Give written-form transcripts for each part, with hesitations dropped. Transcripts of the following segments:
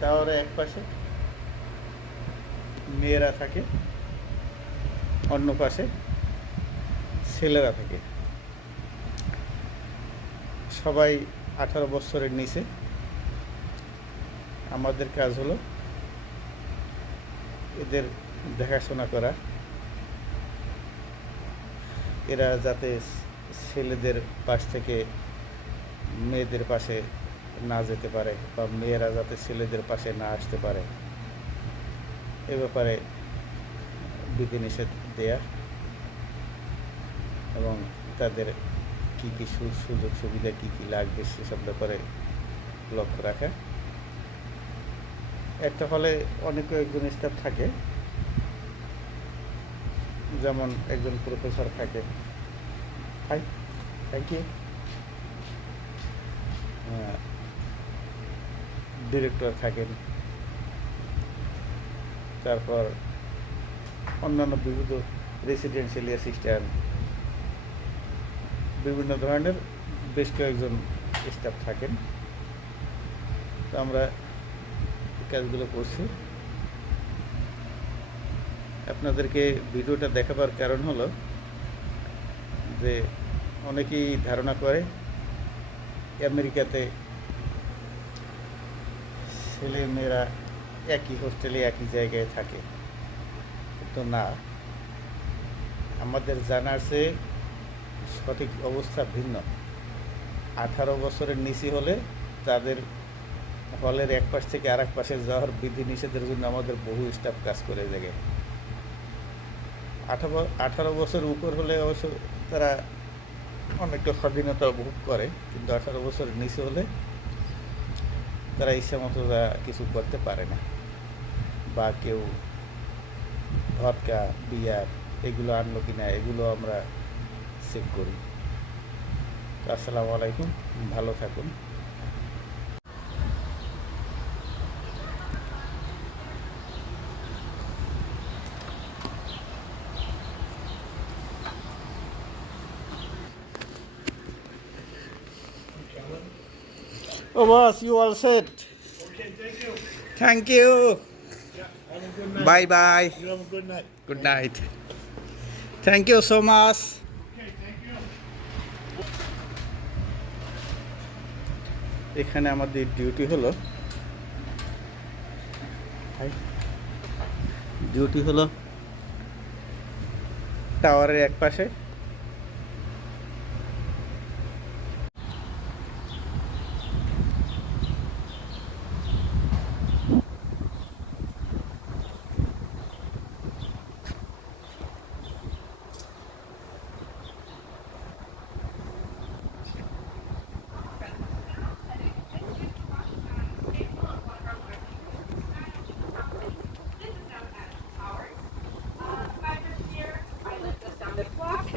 টাওয়ারে এক পাশে মেয়েরা থাকে, অন্য পাশে ছেলেরা থাকে। সবাই 18 বছরের নিচে। আমাদের কাজ হলো এদের দেখাশোনা করা, এরা যাতে ছেলেদের পাশ থেকে মেয়েদের পাশে না যেতে পারে বা মেয়েরা যাতে ছেলেদের পাশে না আসতে পারে এ ব্যাপারে বিধিনিষেধ দেয়া এবং তাদের কী কী সুযোগ সুবিধা কী কী লাগবে সেসব ব্যাপারে লক্ষ্য রাখা। একটা হলে অনেক কয়েকজন স্টাফ থাকে, যেমন একজন প্রফেসর থাকে, থ্যাংক ইউ, ডিরেক্টর থাকেন, তারপর অন্যান্য বিবিধ রেসিডেন্সিয়াল অ্যাসিস্ট্যান্ট, বিভিন্ন ধরনের বেশ কয়েকজন স্টাফ থাকেন। তো আমরা কাজগুলো করছি। আপনাদেরকে ভিডিওটা দেখাবার কারণ হলো যে অনেকেই ধারণা করে আমেরিকাতে ছেলে মেয়েরা একই হোস্টেলে একই জায়গায় থাকে, কিন্তু না, আমাদের জানার চেয়ে সঠিক অবস্থা ভিন্ন। 18 বছরের নিচে হলে তাদের হলের এক পাশ থেকে আর এক পাশে যাওয়ার বিধিনিষেধের জন্য আমাদের বহু স্টাফ কাজ করে জায়গায়। 18 বছর উপর হলে অবশ্য তারা অনেকটা স্বাধীনতা ভোগ করে, কিন্তু 18 বছরের নিচে হলে তারা ইচ্ছা মতো কিছু করতে পারে না, বা কেউ ভদকা বিয়ার এগুলো আনলো কিনা এগুলো আমরা চেক করি। আসসালামু আলাইকুম, ভালো থাকুন। Oh boss, you all set? Okay, thank you. Thank you. Yeah, have a good night. Bye bye. You have a good night. Good night. Thank you so much. Okay, thank you. এখানে আমাদের duty হলো টাওয়ারের এক পাশে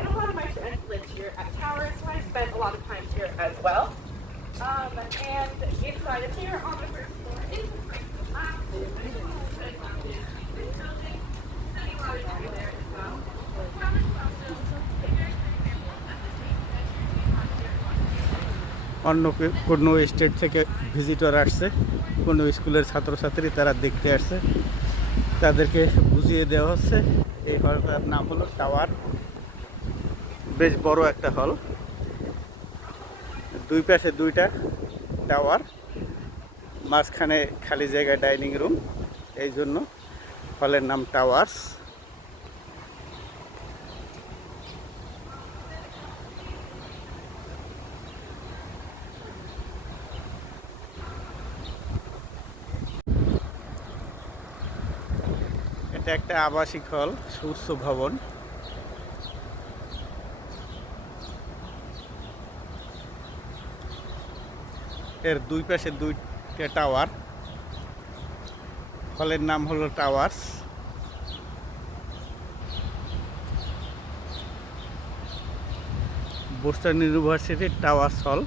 And a lot of my friends live here at Towers, so I spent a lot of time here as well. And inside of here on the first floor is the breakfast lab. This building, study laboratory there as well. অন্য কোনো state থেকে visitor আসছে, কোনো স্কুলের ছাত্রছাত্রী, তারা দেখতে আসছে, তাদেরকে বুঝিয়ে দেওয়া হচ্ছে। এই হলটার নাম হলো টাওয়ার। বেশ বড় একটা হল, দুই পাশে দুইটা টাওয়ার, মাঝখানে খালি জায়গা ডাইনিং রুম, এই জন্য হলের নাম টাওয়ার্স। এটা একটা আবাসিক হল, সুউচ্চ ভবন। এর দুই পাশে দুইটা টাওয়ার, হলের নাম হলো টাওয়ার্স। বোস্টন ইউনিভার্সিটির টাওয়ার্স হল।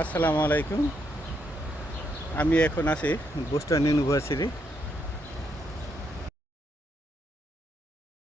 আসসালামু আলাইকুম, আমি এখন আছি বোস্টন ইউনিভার্সিটি।